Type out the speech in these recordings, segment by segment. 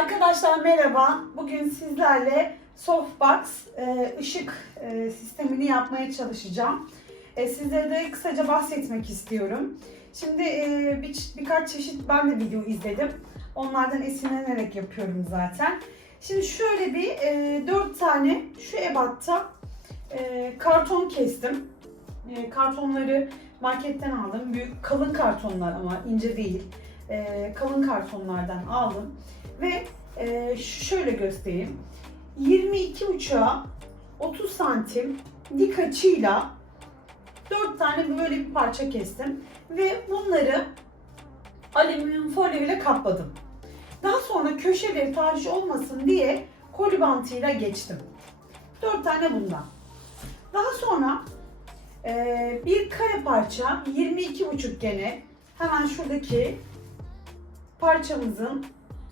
Arkadaşlar merhaba. Bugün sizlerle softbox e, ışık e, sistemini yapmaya çalışacağım. E, sizlere de kısaca bahsetmek istiyorum. Şimdi bir, birkaç çeşit ben de video izledim. Onlardan esinlenerek yapıyorum zaten. Şimdi şöyle bir e, 4 tane şu ebatta karton kestim. Kartonları marketten aldım. Büyük kalın kartonlar ama ince değil. Kalın kartonlardan aldım. Ve e, şöyle göstereyim. 22,5'a 30 santim dik açıyla 4 tane böyle bir parça kestim. Ve bunları alüminyum folyo ile kapladım. Daha sonra köşeleri tahriş olmasın diye koli bantıyla geçtim. 4 tane bundan. Daha sonra e, bir kare parça 22,5 gene hemen şuradaki parçamızın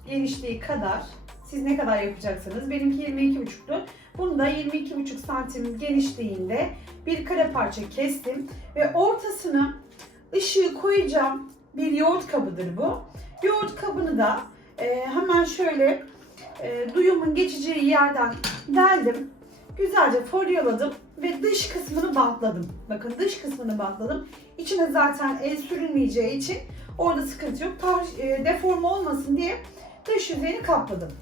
genişliği kadar siz ne kadar yapacaksınız? Benimki 22,5'tu. Bunu da 22,5 santim genişliğinde bir kare parça kestim ve ortasına ışığı koyacağım bir yoğurt kabıdır bu. Yoğurt kabını da e, hemen şöyle e, duyumun geçeceği yerden deldim. Güzelce folyoladım ve dış kısmını bantladım. Bakın dış kısmını bantladım. İçine zaten el sürülmeyeceği için orada sıkıntı yok. Tar- e, deforme olmasın diye dış yüzeyini kapladım.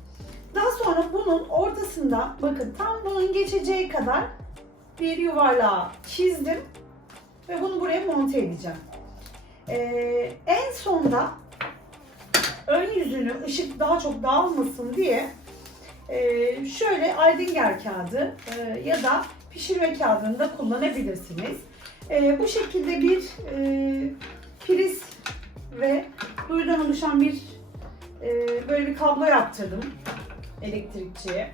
Daha sonra bunun ortasında bakın tam bunun geçeceği kadar bir yuvarlağı çizdim ve bunu buraya monte edeceğim. Ee, en sonda ön yüzünü ışık daha çok dağılmasın diye e, şöyle Aydinger kağıdı e, ya da pişirme kağıdını da kullanabilirsiniz. E, bu şekilde bir e, priz ve duyudan oluşan bir böyle bir kablo yaptırdım elektrikçiye.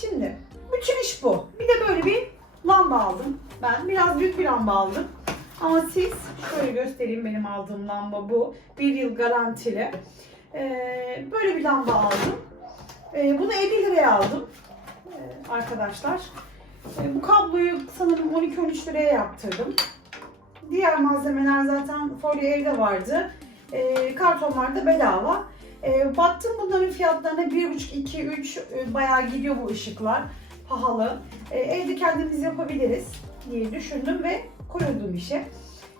Şimdi bütün iş bu. Bir de böyle bir lamba aldım. Ben biraz büyük bir lamba aldım. Ama siz şöyle göstereyim benim aldığım lamba bu. Bir yıl garantili. Ee, böyle bir lamba aldım. Ee, bunu 50 liraya aldım. Ee, arkadaşlar. Ee, bu kabloyu sanırım 12-13 liraya yaptırdım. Diğer malzemeler zaten folyo evde vardı. Ee, kartonlar da bedava. E, baktım bunların fiyatlarına 1,5, 2, 3 e, bayağı gidiyor bu ışıklar. Pahalı. E, evde kendimiz yapabiliriz diye düşündüm ve koyuldum işe.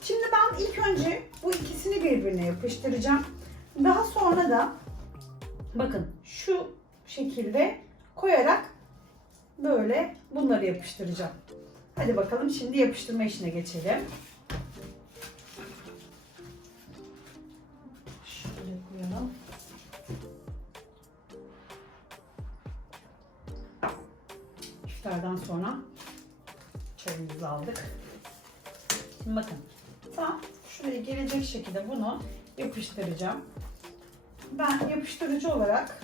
Şimdi ben ilk önce bu ikisini birbirine yapıştıracağım. Daha sonra da bakın şu şekilde koyarak böyle bunları yapıştıracağım. Hadi bakalım şimdi yapıştırma işine geçelim. Şöyle koyalım. İftardan sonra çayımızı aldık. Şimdi bakın tam şuraya gelecek şekilde bunu yapıştıracağım. Ben yapıştırıcı olarak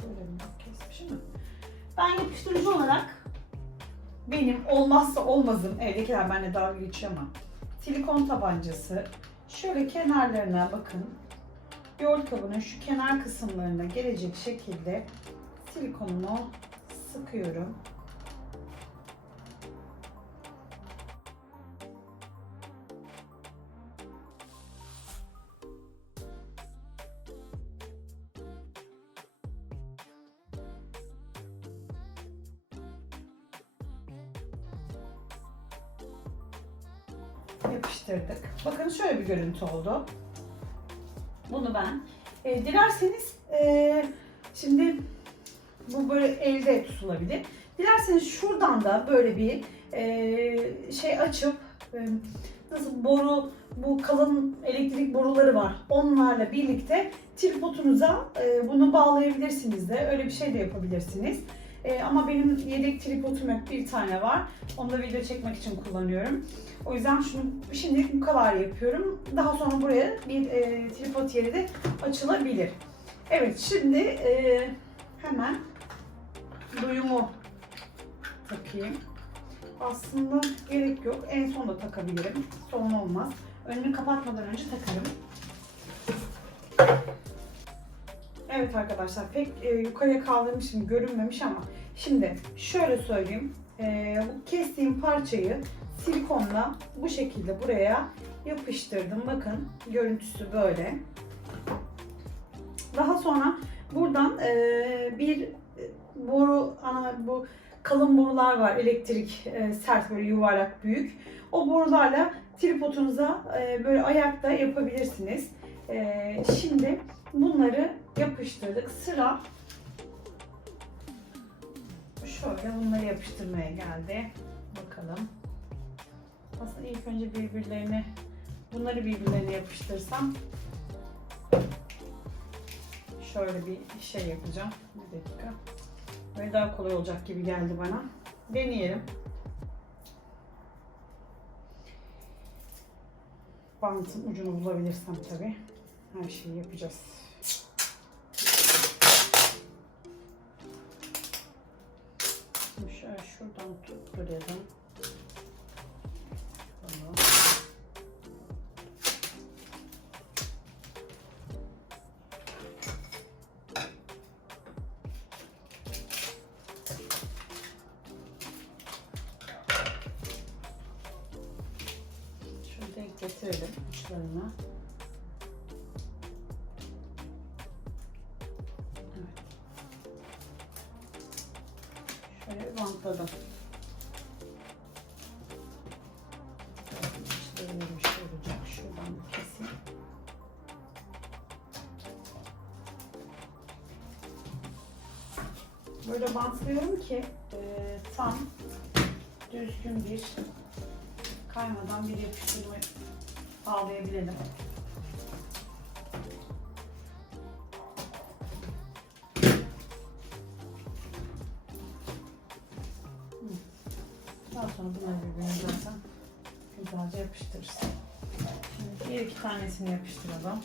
şöyle kesmişim mi? Ben yapıştırıcı olarak benim olmazsa olmazım evdekiler benimle dalga geçiyor ama silikon tabancası şöyle kenarlarına bakın yoğurt kabının şu kenar kısımlarına gelecek şekilde silikonunu sıkıyorum. Yapıştırdık. Bakın şöyle bir görüntü oldu. Bunu ben e, dilerseniz e, şimdi bu böyle elde tutulabilir. Dilerseniz şuradan da böyle bir e, şey açıp e, nasıl boru bu kalın elektrik boruları var. Onlarla birlikte tripodunuza e, bunu bağlayabilirsiniz de. Öyle bir şey de yapabilirsiniz. E, ama benim yedek tripodum yok. Bir tane var. Onu da video çekmek için kullanıyorum. O yüzden şunu şimdilik bu kadar yapıyorum. Daha sonra buraya bir e, tripod yeri de açılabilir. Evet şimdi e, hemen duyumu takayım. Aslında gerek yok. En son da takabilirim. Sorun olmaz. Önünü kapatmadan önce takarım. Evet arkadaşlar pek e, yukarıya kaldırmışım görünmemiş ama şimdi şöyle söyleyeyim. E, bu kestiğim parçayı silikonla bu şekilde buraya yapıştırdım. Bakın görüntüsü böyle. Daha sonra Buradan e, bir e, boru, ana bu kalın borular var. Elektrik e, sert böyle yuvarlak büyük. O borularla tripodunuza e, böyle ayakta yapabilirsiniz. E, şimdi bunları yapıştırdık. Sıra şöyle bunları yapıştırmaya geldi. Bakalım. Aslında ilk önce birbirlerine bunları birbirlerine yapıştırsam şöyle bir şey yapacağım. Bir dakika. Böyle daha kolay olacak gibi geldi bana. Deneyelim. Bantın ucunu bulabilirsem tabii. Her şeyi yapacağız. Şöyle şuradan tutturalım. Tamam. Şöyle getirelim uçlarına. Keseyim. Böyle bantlıyorum ki e, tam düzgün bir kaymadan bir yapıştırma sağlayabilelim. Tanesini yapıştıralım.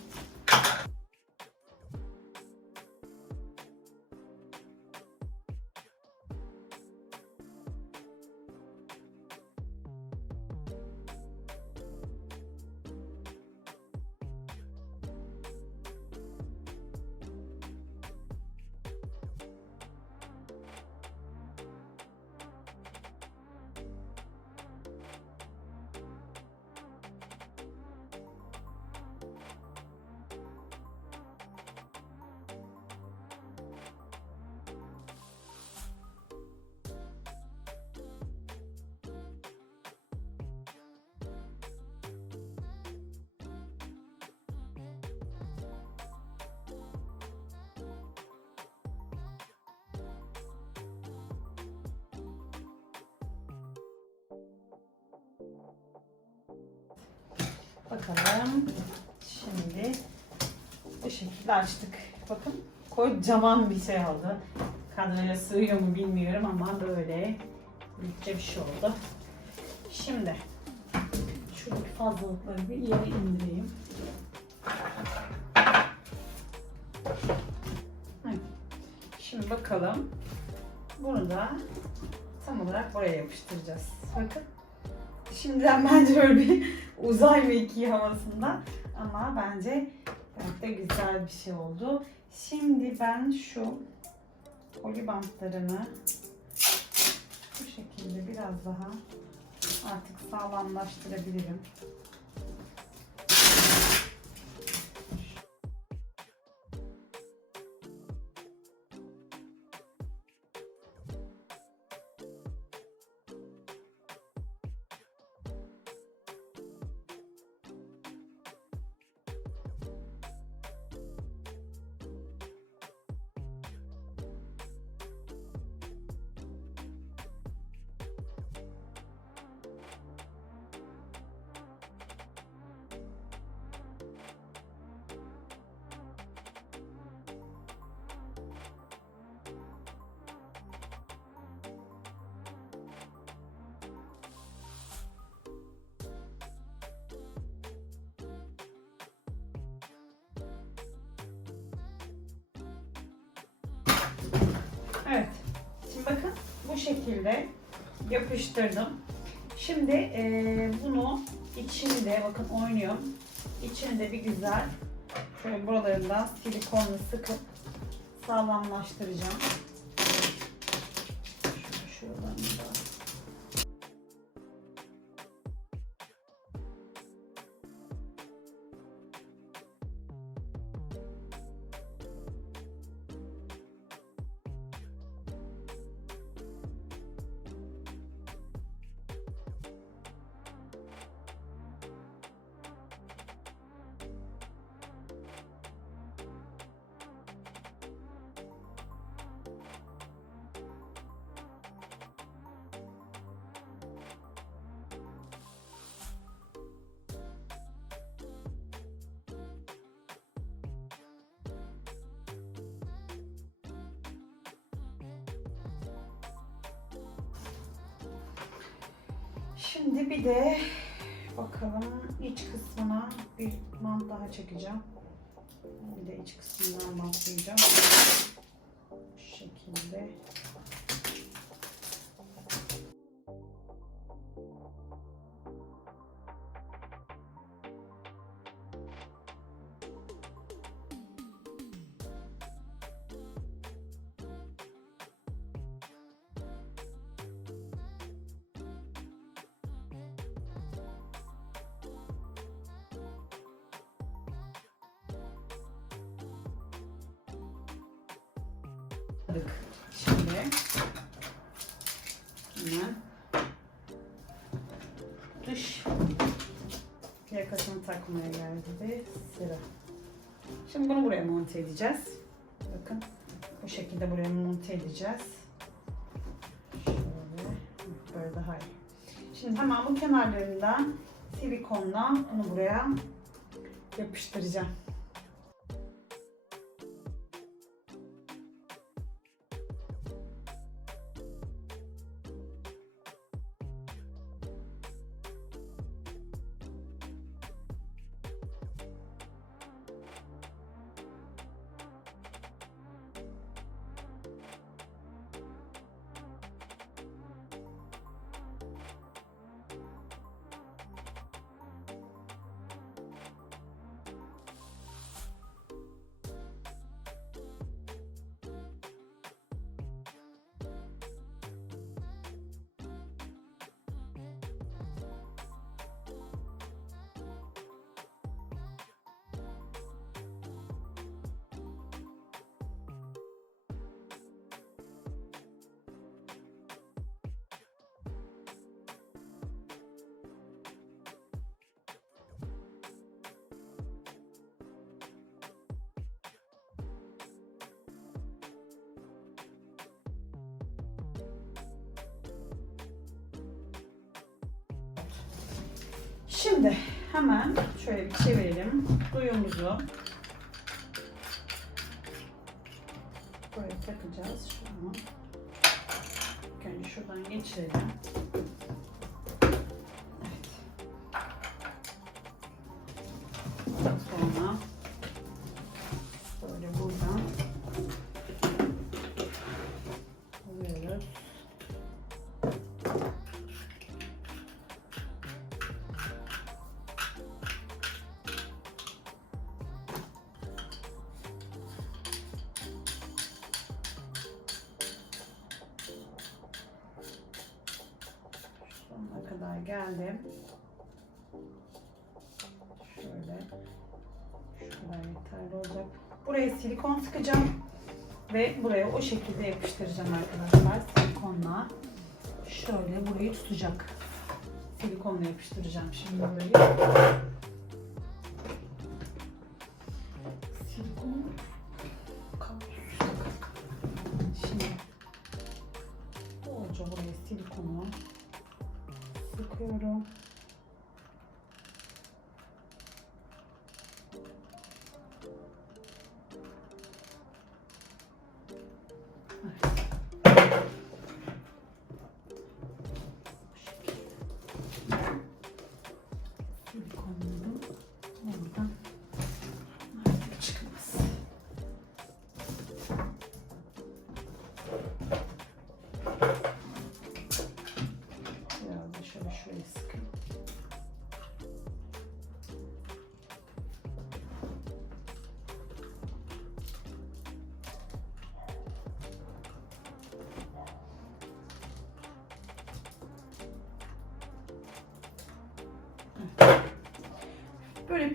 Bakalım. Şimdi bu şekilde açtık. Bakın kocaman bir şey oldu. Kadraja sığıyor mu bilmiyorum ama böyle büyükçe bir şey oldu. Şimdi şuradaki fazlalıkları bir yere indireyim. Şimdi bakalım. Bunu da tam olarak buraya yapıştıracağız. Bakın. Şimdiden bence böyle bir uzay mekiği havasında ama bence gayet de güzel bir şey oldu. Şimdi ben şu poli bantlarını bu şekilde biraz daha artık sağlamlaştırabilirim. Şekilde yapıştırdım. Şimdi eee, bunu içini de bakın oynuyor. İçini de bir güzel şöyle buralarından silikonla sıkıp sağlamlaştıracağım. Şöyle şuradan Şimdi bir de bakalım iç kısmına bir bant daha çekeceğim. Bir de iç kısmından bantlayacağım. Şu şekilde. Aldık. Şimdi hemen dış plakasını takmaya geldi sıra. Şimdi bunu buraya monte edeceğiz. Bakın bu şekilde buraya monte edeceğiz. Şöyle, böyle daha iyi. Şimdi hemen bu kenarlarından silikonla bunu buraya yapıştıracağım. Şimdi hemen şöyle bir çevirelim. Duyumuzu buraya takacağız. Şunu. Önce şuradan geçirelim. Geldim. Şöyle. Şu kadar yeterli olacak. Buraya silikon sıkacağım. Ve buraya o şekilde yapıştıracağım arkadaşlar. Silikonla. Şöyle burayı tutacak. Silikonla yapıştıracağım şimdi burayı.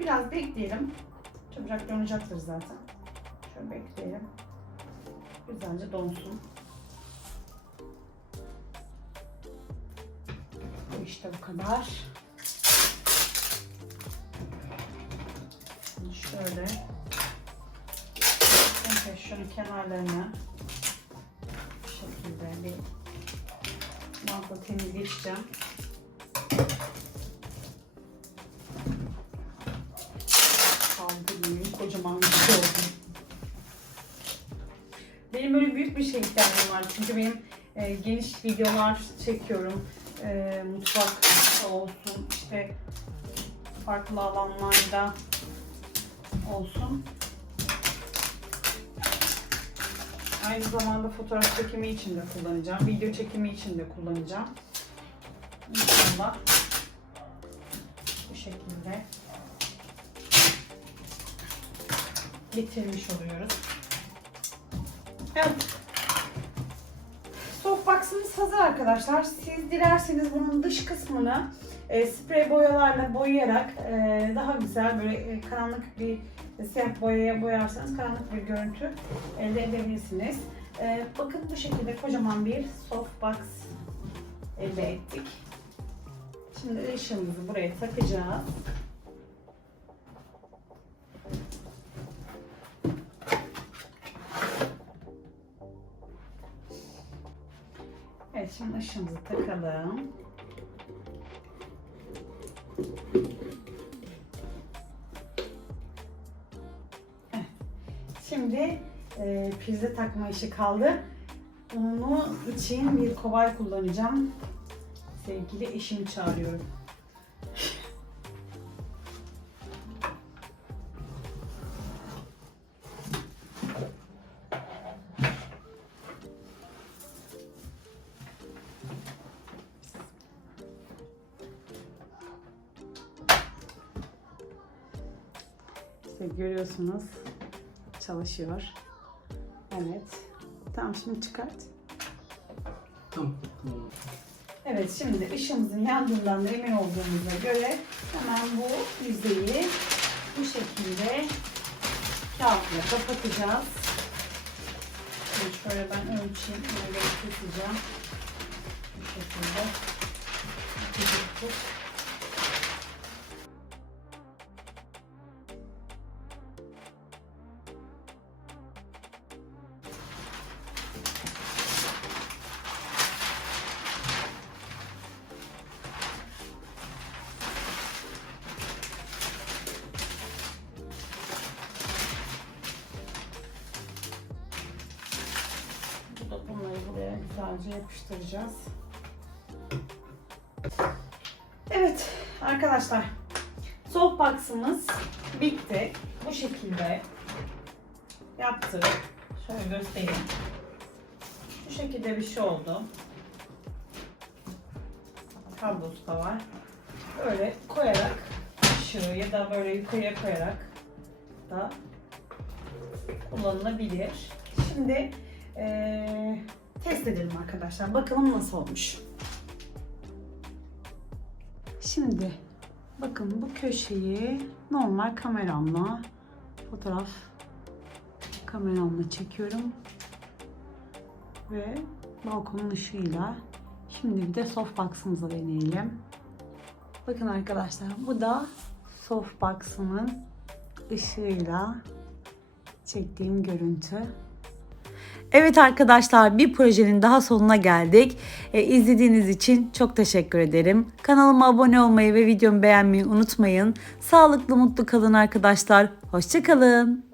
Biraz bekleyelim. Çabucak donacaktır zaten. Şöyle bekleyelim. Güzelce donsun. İşte bu kadar. Şimdi şöyle komple şunun kenarlarını bu şekilde bir bantla temiz Benim e, geniş videolar çekiyorum. e, mutfak olsun işte farklı alanlarda olsun. Aynı zamanda fotoğraf çekimi için de kullanacağım. Video çekimi için de kullanacağım. İnşallah bu şekilde bitirmiş oluyoruz. Evet. Hazır arkadaşlar. Siz dilerseniz bunun dış kısmını e, sprey boyalarla boyayarak e, daha güzel böyle e, karanlık bir siyah boyaya boyarsanız karanlık bir görüntü elde edebilirsiniz. E, bakın bu şekilde kocaman bir softbox elde ettik. Şimdi ışığımızı buraya takacağız. Işığımızı takalım. Şimdi e, prize takma işi kaldı. Bunu için bir kobay kullanacağım. Sevgili eşimi çağırıyorum. Görüyorsunuz çalışıyor. Evet. Tamam şimdi çıkart. Tamam. tamam. Evet şimdi ışığımızın yandığından da emin olduğumuza göre hemen bu yüzeyi bu şekilde kağıtla kapatacağız. Şimdi şöyle ben ölçeyim. Göre keseceğim. Bu şekilde. Bu da bunları buraya güzelce yapıştıracağız. Evet arkadaşlar. Softbox'ımız bitti. Bu şekilde yaptık. Şöyle göstereyim. Bu şekilde bir şey oldu. Kablosu da var. Böyle koyarak ışığı ya da böyle yukarıya koyarak da kullanılabilir. Şimdi eee, test edelim arkadaşlar. Bakalım nasıl olmuş. Şimdi bakın bu köşeyi normal kameramla fotoğraf kameramla çekiyorum. Ve balkonun ışığıyla şimdi bir de softbox'ımıza deneyelim. Bakın arkadaşlar bu da softbox'ımın ışığıyla çektiğim görüntü. Evet arkadaşlar bir projenin daha sonuna geldik. E, izlediğiniz için çok teşekkür ederim. Kanalıma abone olmayı ve videomu beğenmeyi unutmayın. Sağlıklı mutlu kalın arkadaşlar. Hoşçakalın.